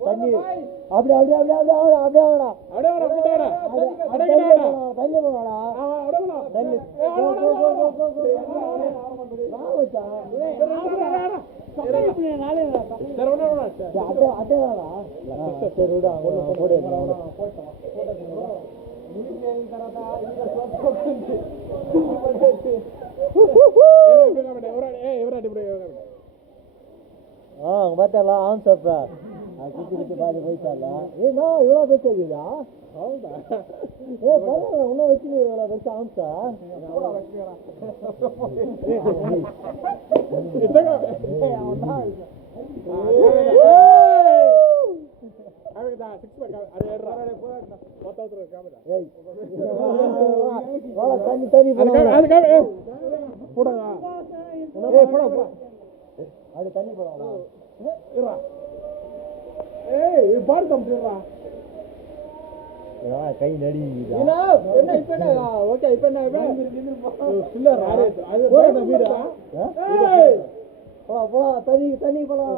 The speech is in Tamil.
தண்ணி அப்படி அப்படியே அப்படியே அப்படியே அப்படியே வேணா தண்ணி போனாடா தண்ணி சரி விடா போடு பார்த்தல ஆன்சர் கிட்டி பாதி போயிட்டால ஏன்னா இவ்வளோ பெருசா இருக்குதா பரவாயில்ல இன்னும் வச்சு இவ்வளோ பெருசா ஆன்சா தண்ணி தண்ணி அது தண்ணி போடா கை நடி ஓகே இப்ப தண்ணி தண்ணி போலாம்